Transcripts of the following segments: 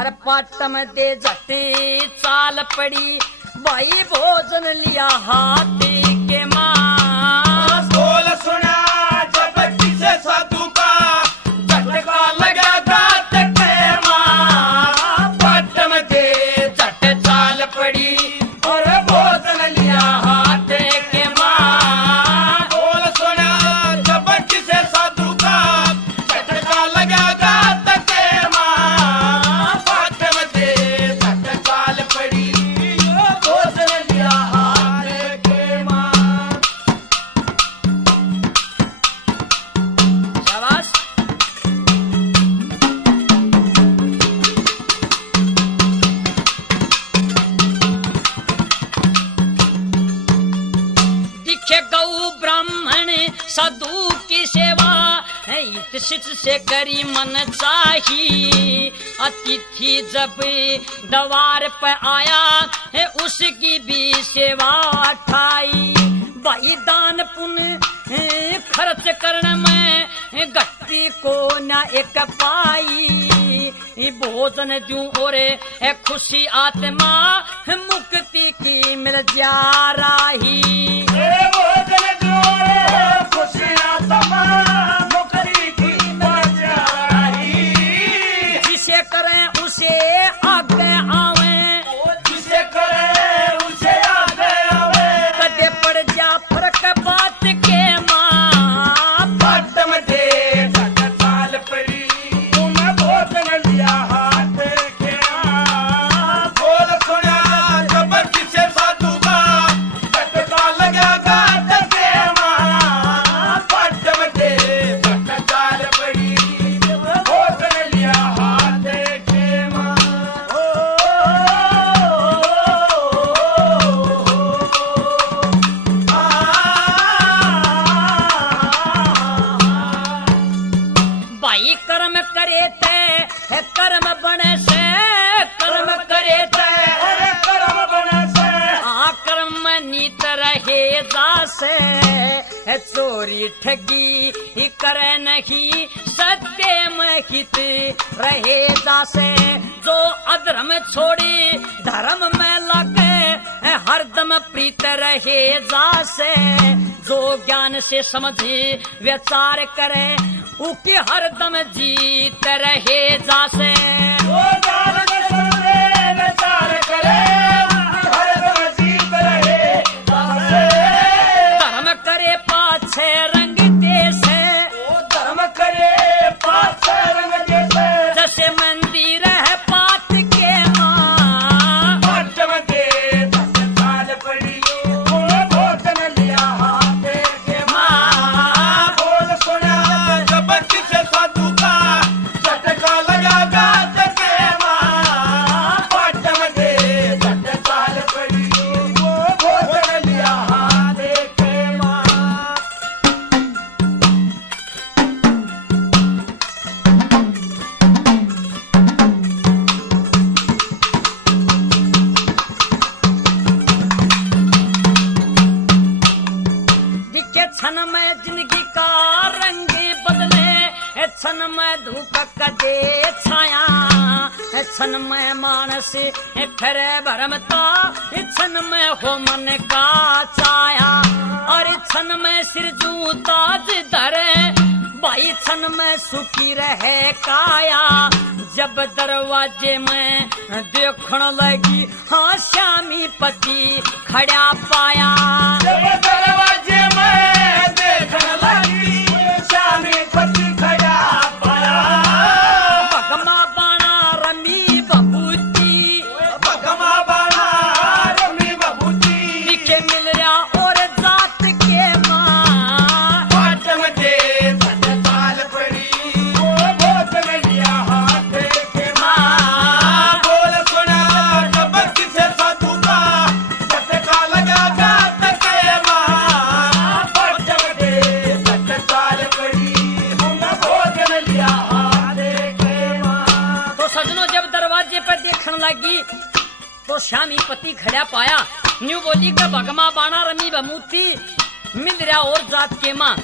अरे पाटम दे जटे चाल पड़ी भाई भोजन लिया हाथी के मां बोल सुना जब किसे साधु का झटका लगा गात के मां पाटम दे झट चाल पड़ी और भोजन लिया हाथ के मां बोल सुना जब किसे साधु का झटका लगा गात के मां पाटम दे झट चाल पड़ी भोजन लिया हाथ के मां शाबाश दिखे गौ ब्राह्मण साधु की सेवा है इत शिष्य से करी मन चाही अतिथि जब द्वार पे आया है उसकी भी सेवा ठाई भाई दान पुण्य खर्च करने में गट्टी को न एक पाई भोजन दूं और खुशी आत्मा मुक्ति की मिल जा रही भोजन जोड़े खुशियाँ तमाम मुकरी की नजारी जिसे करें उसे आगे आवे जिसे करे उसे आगे आवे कदे पड़ जा फर्क बात के मां पाटम दे झट चाल पड़ी उन्हें भोजन लिया हाथ के बोल सुना जब किसे साधु का झटका लगा गात के मां पाटम दे झट चाल पड़ी भोजन लिया हाथ के मां भाई कर्म करे ते कर्म बने से कर्म करे ते अरे कर्म बने से कर्म नीत रहे जासे चोरी ठगी करे नहीं सत्य में हित रहे जासे जो अधर्म छोड़ी धर्म में लगे हरदम प्रीत रहे जासे जो ज्ञान से समझे विचार करे उके हरदम जीत रहे जासे वो जान के सामने विचार करे हर दम जीत रहे जासे धर्म करे पाछे रंग देसे वो धर्म करे पाछे रंग जैसे जैसे मंदिर है पात के मां पाटम दे झट चाल पड़ी उन्हें भोजन लिया हाथ के मां बोल सुना जब किसे साधु का झटका लगा गात के मां पाटम दे झट चाल पड़ी वो भोजन लिया हाथ के मां दिखे क्षण में जिंदगी का रंग बदले क्षण में धूप कदे छाया क्षण में मानस फिर भरमता क्षण में हो मन का छाया और क्षण में सिर जू ताज धरे भाई क्षण में सुखी रहे काया जब दरवाजे में देखण लगी हाँ श्यामी पति खड़ा पाया जब दरवाजे में देखने लगी श्यामी पति खड़ा पाया भगमा बाणा रमी बबूती भगमा बाणा रमी बबूती दिखे मिल रहा और जात के मां पाटम दे झट चाल पड़ी वो भोजन लिया हाथ के मां बोल सुना जब किसे साधु का झटका लगा गात के मां पाटम दे झट चाल पड़ी उन्हें भोजन लिया हाथ के मां तो सजनों जब दरवाजे पर देखने लगी तो श्यामी पति खड़ा पाया न्यू बोली का भगमा बाणा रमी बमूती मिल रहा और जात के मां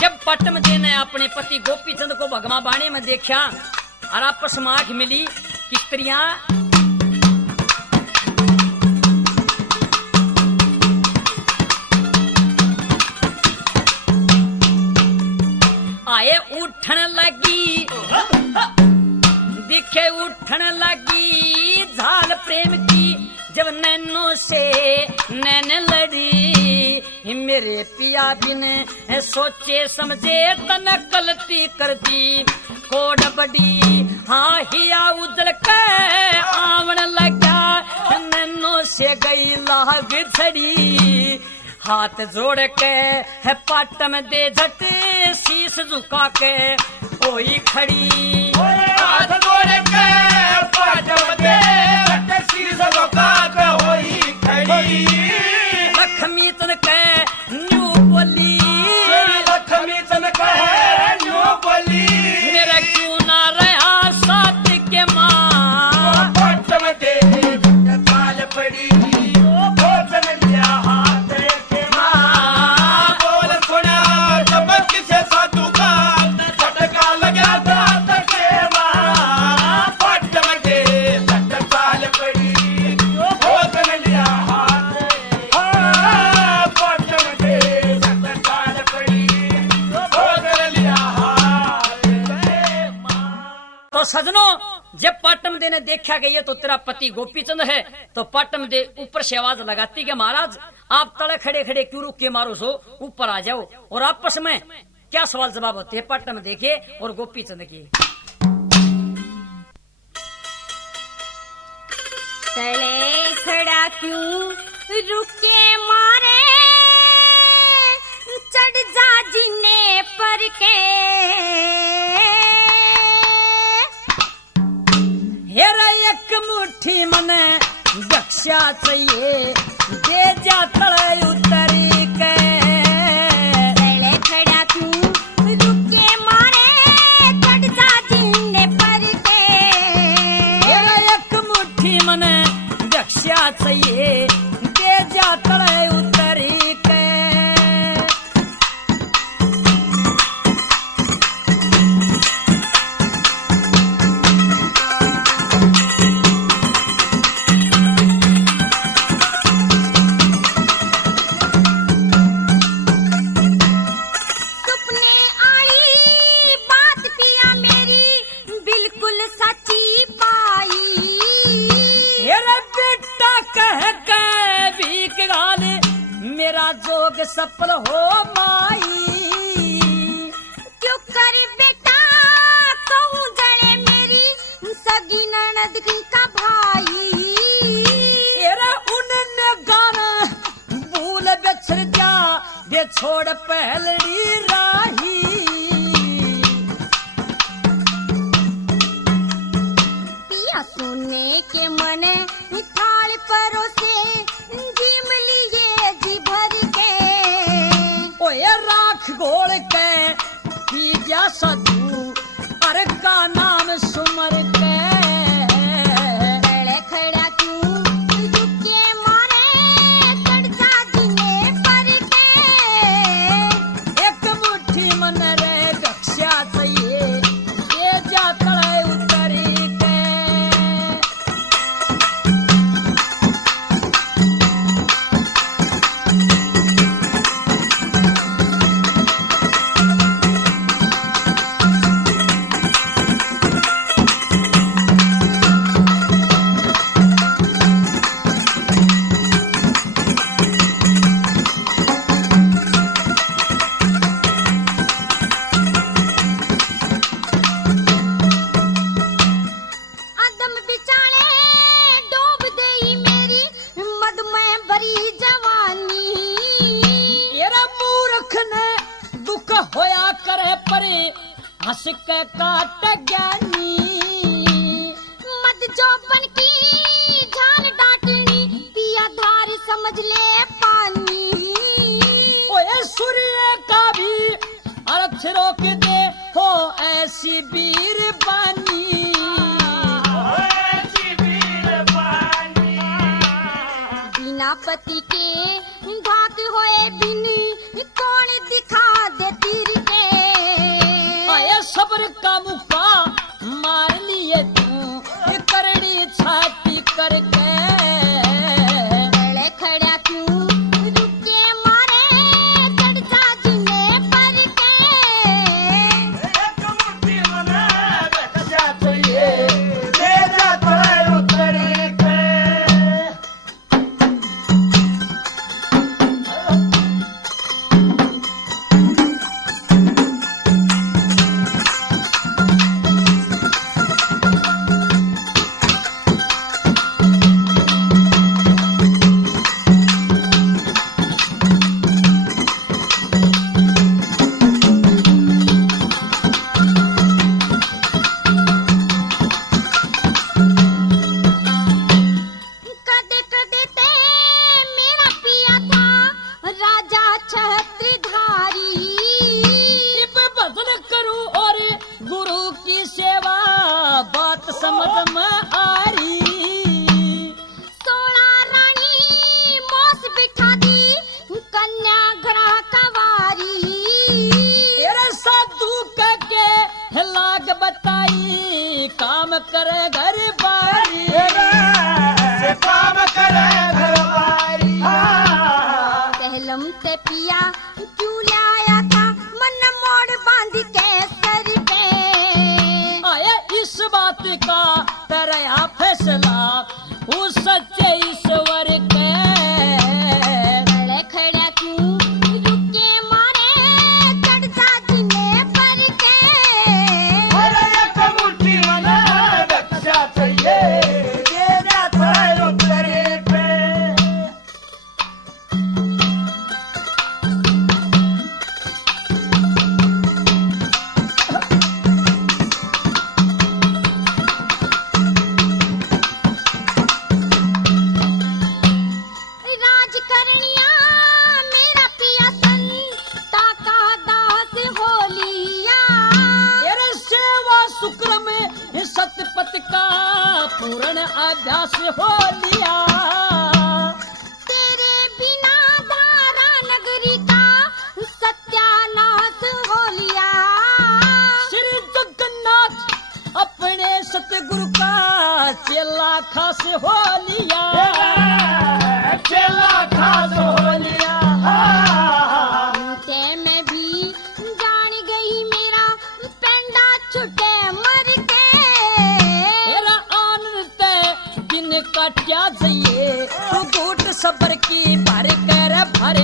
जब पट्टम जी ने अपने पति गोपी चंद को भगमा बाणे में देखा और आपस में आंख मिली कि स्त्रियां आए उठन लगी, दिखे उठन लगी झाल प्रेम की। जब नैनों से नैन लड़ी, मेरे पिया बिन सोचे समझे तन गलती कर दी। कोड बड़ी हाँ हिया उजल के आवन लगा, नैनों से गई लाग छड़ी। हाथ जोड़ के है पाटम दे झट, शीश झुका के ओई खड़ी। हाथ जोड़ के पाटम दे झट, शीश झुका के ओई खड़ी। लक्ष्मी तन के न्यू बोली, लक्ष्मी तन के न्यू बोली। मेरा क्यों ना रहा साथ के माँ, पाटम दे झट चाल पड़ी। भोजन दिया हाथ के माँ, बोल सुना जब किसे साधु का झटका लगा दांत के माँ। पाटम दे झट चाल पड़ी। भोजन लिया हाथ, पाटम दे झट चाल पड़ी। भोजन लिया हाथ के माँ। तो सजनों, जब पाटम दे ने देखा कि ये तो तेरा पति गोपीचंद है, तो पाटम दे ऊपर से आवाज लगाती कि महाराज आप तड़े खड़े खड़े क्यों रुक के मारो सो, ऊपर आ जाओ। और आपस में क्या सवाल जवाब होते हैं पाटम दे के और गोपीचंद के। तले खड़ा क्यों रुके मारे, चढ़ जा जीने पर के। हेरा एक मुट्ठी मने दक्षा चाहिए, दे जा तले उतरी के। तले खड़ा क्यों रुके मारे, चढ़ जा जीने पर के। हेरा एक मुट्ठी मने दक्षा चाहिए, दे जा तले उतरी के। सुपने आली बात पिया मेरी, बिल्कुल सच्ची पाई। हेरा बेटा कह के भीख गाल, मेरा जोग सफल हो माई। क्यों कर बेटा कहूँ जड़े मेरी, सगी ननद का भाई। हेरा उन्होंने गाना भूल बिछड़ जा, दे छोड़ पहलड़ी राही। पिया सुने के मन थाल परोसे, जिम लिए जी भर के। ओए राख घोल के पी जा सधू, अरे का नाम सुमर के। तले खड़ा क्यों रुके मारे, चढ़ जा जीने पर के। एक मुट्ठी मन रे दक्षा चाहिए, दे जा तले उतरी के। अदम बिचाले डूब गई मेरी, मद में भरी जवानी। तेरा मूर्ख ने दुख होया करे परे, हंस के काट ज्ञानी। मद जोबन की जान डांटनी, पिया धार समझ ले पानी। ओए सूर्य का भी अर्थ रोक दे हो ऐसी वीर बानी। बिना पति के घात होए बिन, कौन दिखा दे तीर के। आए सब्र का मुक्का मार समझ में आ रही। 16 रानी मोस बिठा दी कन्या घड़ा कवारी। तेरे साधु के लाग बताई काम करे घर बारी। से काम करे घरवारी। पहलम ते पिया क्यों लाया था मन मोड़ बांध के सर पे। आया इस बात का तेरा फैसला उस सच्चे ईश्वर के। खड़े खड़े क्यों रुके मारे चढ़ जा जिने पर के। अरे एक मुट्ठी मना रक्षा चाहिए देना था उतरे पे। राजकरनिया मेरा पिया संता का दास हो लिया। तेरे सेवा शुक्र में सतपथ का पूर्ण अभ्यास हो लिया। तेरे बिना धारा नगरी का सत्यानाश हो लिया। श्री जगन्नाथ अपने सतगुरु का चेला खास हो लिया। चेला खास हो लिया। ते मैं भी जान गई मेरा पेंडा छुटे मर के। तेरा आनंद ते दिन काट्या जाइए तू घूट सबर की भर कर भर